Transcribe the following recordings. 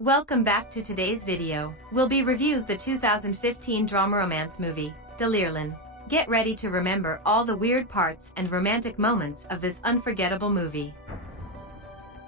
Welcome back to today's video. We'll be reviewing the 2015 drama romance movie, Betrayal. Get ready to remember all the weird parts and romantic moments of this unforgettable movie.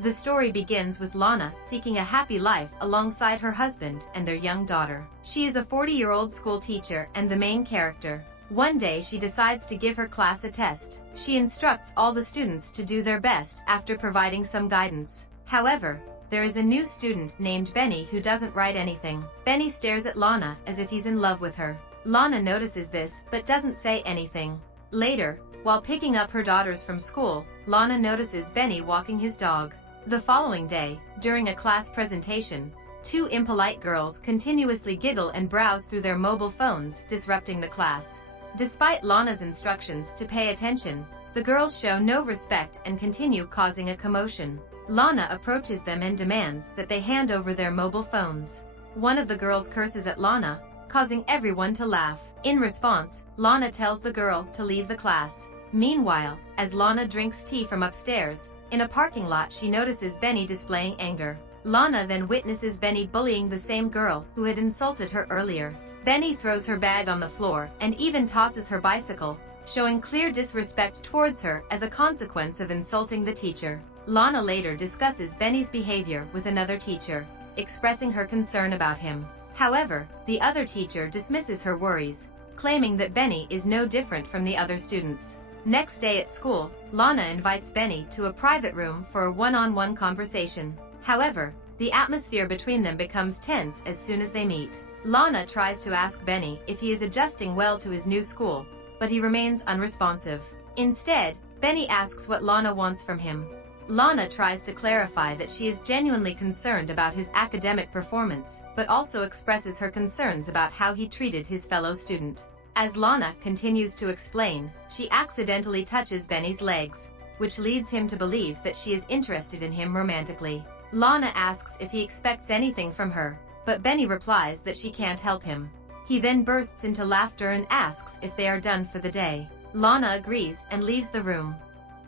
The story begins with Lana seeking a happy life alongside her husband and their young daughter. She is a 40-year-old school teacher and the main character. One day she decides to give her class a test. She instructs all the students to do their best after providing some guidance. However, there is a new student named Benny who doesn't write anything. Benny stares at Lana as if he's in love with her. Lana notices this but doesn't say anything. Later, while picking up her daughters from school, Lana notices Benny walking his dog. The following day, during a class presentation, two impolite girls continuously giggle and browse through their mobile phones, disrupting the class. Despite Lana's instructions to pay attention, the girls show no respect and continue causing a commotion. Lana approaches them and demands that they hand over their mobile phones. One of the girls curses at Lana, causing everyone to laugh. In response, Lana tells the girl to leave the class. Meanwhile, as Lana drinks tea from upstairs, in a parking lot she notices Benny displaying anger. Lana then witnesses Benny bullying the same girl who had insulted her earlier. Benny throws her bag on the floor and even tosses her bicycle, showing clear disrespect towards her as a consequence of insulting the teacher. Lana later discusses Benny's behavior with another teacher, expressing her concern about him. However, the other teacher dismisses her worries, claiming that Benny is no different from the other students. Next day at school, Lana invites Benny to a private room for a one-on-one conversation. However, the atmosphere between them becomes tense as soon as they meet. Lana tries to ask Benny if he is adjusting well to his new school, but he remains unresponsive. Instead, Benny asks what Lana wants from him. Lana tries to clarify that she is genuinely concerned about his academic performance, but also expresses her concerns about how he treated his fellow student. As Lana continues to explain, she accidentally touches Benny's legs, which leads him to believe that she is interested in him romantically. Lana asks if he expects anything from her, but Benny replies that she can't help him. He then bursts into laughter and asks if they are done for the day. Lana agrees and leaves the room.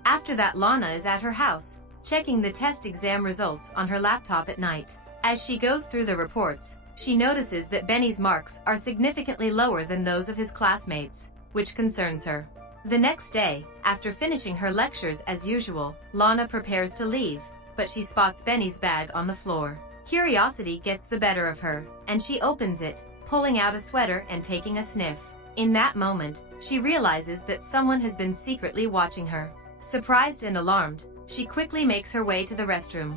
After that, Lana is at her house, checking the test exam results on her laptop at night. As she goes through the reports, she notices that Benny's marks are significantly lower than those of his classmates, which concerns her. The next day, after finishing her lectures as usual, Lana prepares to leave, but she spots Benny's bag on the floor. Curiosity gets the better of her, and she opens it, pulling out a sweater and taking a sniff. In that moment, she realizes that someone has been secretly watching her. Surprised and alarmed, she quickly makes her way to the restroom.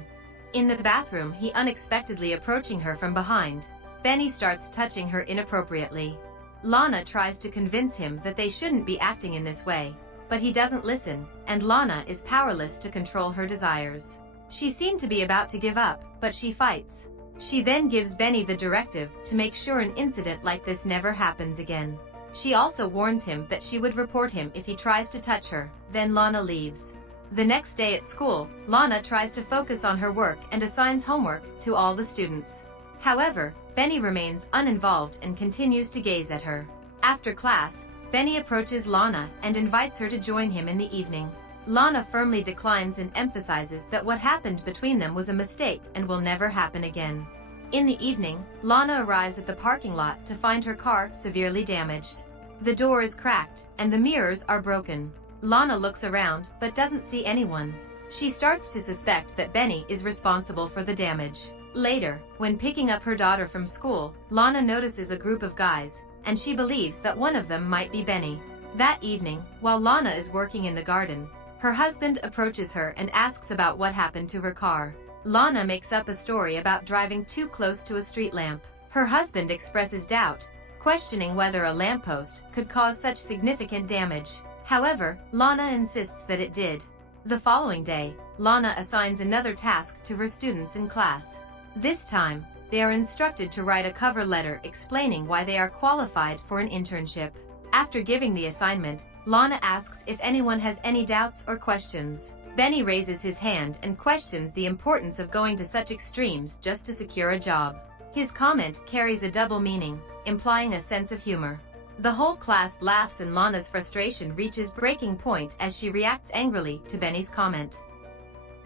In the bathroom, he unexpectedly approaching her from behind. Benny starts touching her inappropriately. Lana tries to convince him that they shouldn't be acting in this way, but he doesn't listen, and Lana is powerless to control her desires. She seemed to be about to give up, but she fights. She then gives Benny the directive to make sure an incident like this never happens again. She also warns him that she would report him if he tries to touch her. Then Lana leaves. The next day at school, Lana tries to focus on her work and assigns homework to all the students. However, Benny remains uninvolved and continues to gaze at her. After class, Benny approaches Lana and invites her to join him in the evening. Lana firmly declines and emphasizes that what happened between them was a mistake and will never happen again. In the evening, Lana arrives at the parking lot to find her car severely damaged. The door is cracked, and the mirrors are broken. Lana looks around, but doesn't see anyone. She starts to suspect that Benny is responsible for the damage. Later, when picking up her daughter from school, Lana notices a group of guys, and she believes that one of them might be Benny. That evening, while Lana is working in the garden, her husband approaches her and asks about what happened to her car. Lana makes up a story about driving too close to a street lamp. Her husband expresses doubt, questioning whether a lamppost could cause such significant damage. However, Lana insists that it did. The following day, Lana assigns another task to her students in class. This time, they are instructed to write a cover letter explaining why they are qualified for an internship. After giving the assignment, Lana asks if anyone has any doubts or questions. Benny raises his hand and questions the importance of going to such extremes just to secure a job. His comment carries a double meaning, implying a sense of humor. The whole class laughs and Lana's frustration reaches breaking point as she reacts angrily to Benny's comment.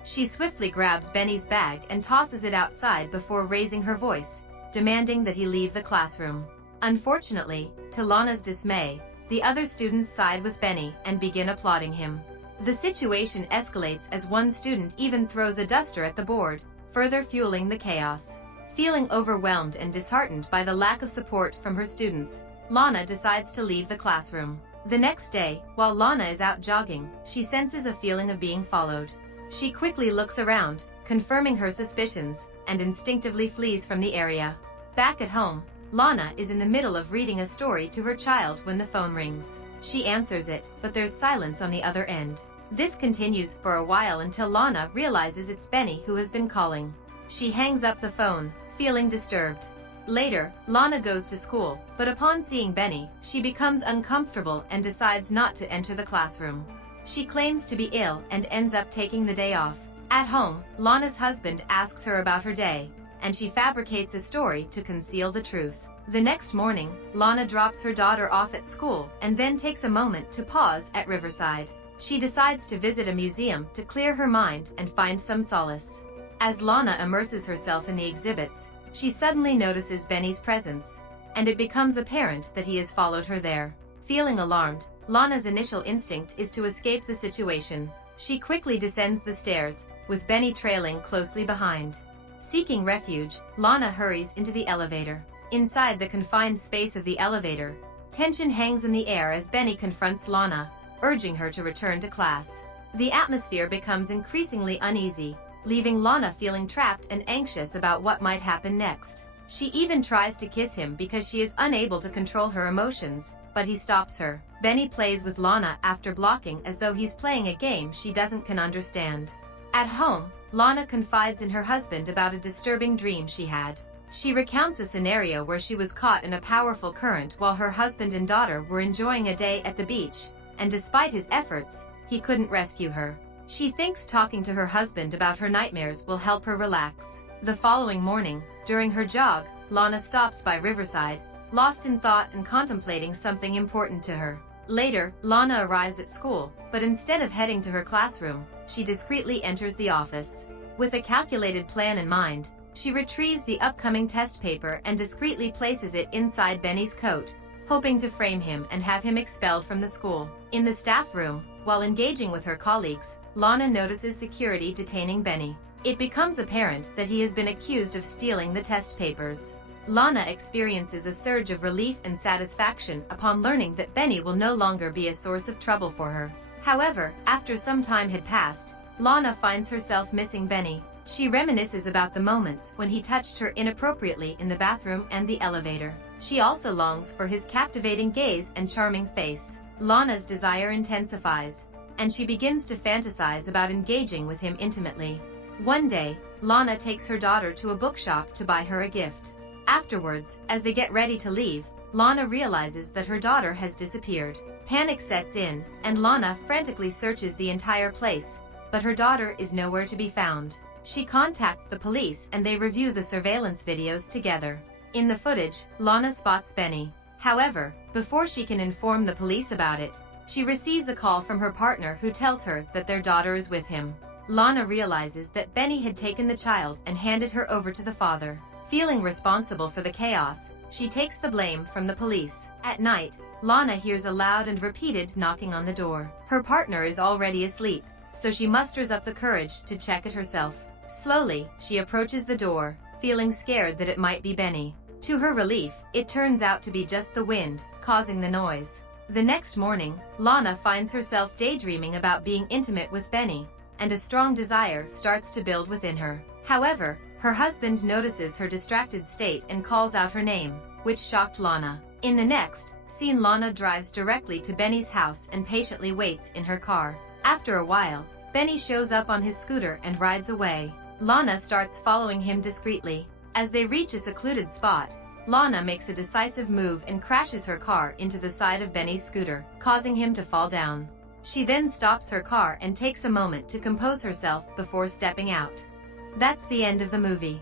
She swiftly grabs Benny's bag and tosses it outside before raising her voice, demanding that he leave the classroom. Unfortunately, to Lana's dismay, the other students side with Benny and begin applauding him. The situation escalates as one student even throws a duster at the board, further fueling the chaos. Feeling overwhelmed and disheartened by the lack of support from her students, Lana decides to leave the classroom. The next day, while Lana is out jogging, she senses a feeling of being followed. She quickly looks around, confirming her suspicions, and instinctively flees from the area. Back at home, Lana is in the middle of reading a story to her child when the phone rings. She answers it, but there's silence on the other end. This continues for a while until Lana realizes it's Benny who has been calling. She hangs up the phone, feeling disturbed. Later, Lana goes to school, but upon seeing Benny, she becomes uncomfortable and decides not to enter the classroom. She claims to be ill and ends up taking the day off. At home, Lana's husband asks her about her day, and she fabricates a story to conceal the truth. The next morning, Lana drops her daughter off at school and then takes a moment to pause at Riverside. She decides to visit a museum to clear her mind and find some solace. As Lana immerses herself in the exhibits, she suddenly notices Benny's presence, and it becomes apparent that he has followed her there. Feeling alarmed, Lana's initial instinct is to escape the situation. She quickly descends the stairs, with Benny trailing closely behind. Seeking refuge, Lana hurries into the elevator. Inside the confined space of the elevator, tension hangs in the air as Benny confronts Lana, urging her to return to class. The atmosphere becomes increasingly uneasy, leaving Lana feeling trapped and anxious about what might happen next. She even tries to kiss him because she is unable to control her emotions, but he stops her. Benny plays with Lana after blocking as though he's playing a game she can understand. At home, Lana confides in her husband about a disturbing dream she had. She recounts a scenario where she was caught in a powerful current while her husband and daughter were enjoying a day at the beach, and despite his efforts, he couldn't rescue her. She thinks talking to her husband about her nightmares will help her relax. The following morning, during her jog, Lana stops by Riverside, lost in thought and contemplating something important to her. Later, Lana arrives at school, but instead of heading to her classroom, she discreetly enters the office. With a calculated plan in mind, she retrieves the upcoming test paper and discreetly places it inside Benny's coat, hoping to frame him and have him expelled from the school. In the staff room, while engaging with her colleagues, Lana notices security detaining Benny. It becomes apparent that he has been accused of stealing the test papers. Lana experiences a surge of relief and satisfaction upon learning that Benny will no longer be a source of trouble for her. However, after some time had passed, Lana finds herself missing Benny. She reminisces about the moments when he touched her inappropriately in the bathroom and the elevator. She also longs for his captivating gaze and charming face. Lana's desire intensifies, and she begins to fantasize about engaging with him intimately. One day, Lana takes her daughter to a bookshop to buy her a gift. Afterwards, as they get ready to leave, Lana realizes that her daughter has disappeared. Panic sets in, and Lana frantically searches the entire place, but her daughter is nowhere to be found. She contacts the police and they review the surveillance videos together. In the footage, Lana spots Benny. However, before she can inform the police about it, she receives a call from her partner who tells her that their daughter is with him. Lana realizes that Benny had taken the child and handed her over to the father. Feeling responsible for the chaos, she takes the blame from the police. At night, Lana hears a loud and repeated knocking on the door. Her partner is already asleep, so she musters up the courage to check it herself. Slowly, she approaches the door, feeling scared that it might be Benny. To her relief, it turns out to be just the wind, causing the noise. The next morning, Lana finds herself daydreaming about being intimate with Benny, and a strong desire starts to build within her. However, her husband notices her distracted state and calls out her name, which shocked Lana. In the next scene, Lana drives directly to Benny's house and patiently waits in her car. After a while, Benny shows up on his scooter and rides away. Lana starts following him discreetly. As they reach a secluded spot, Lana makes a decisive move and crashes her car into the side of Benny's scooter, causing him to fall down. She then stops her car and takes a moment to compose herself before stepping out. That's the end of the movie.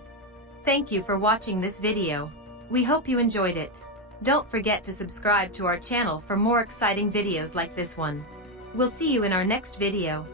Thank you for watching this video. We hope you enjoyed it. Don't forget to subscribe to our channel for more exciting videos like this one. We'll see you in our next video.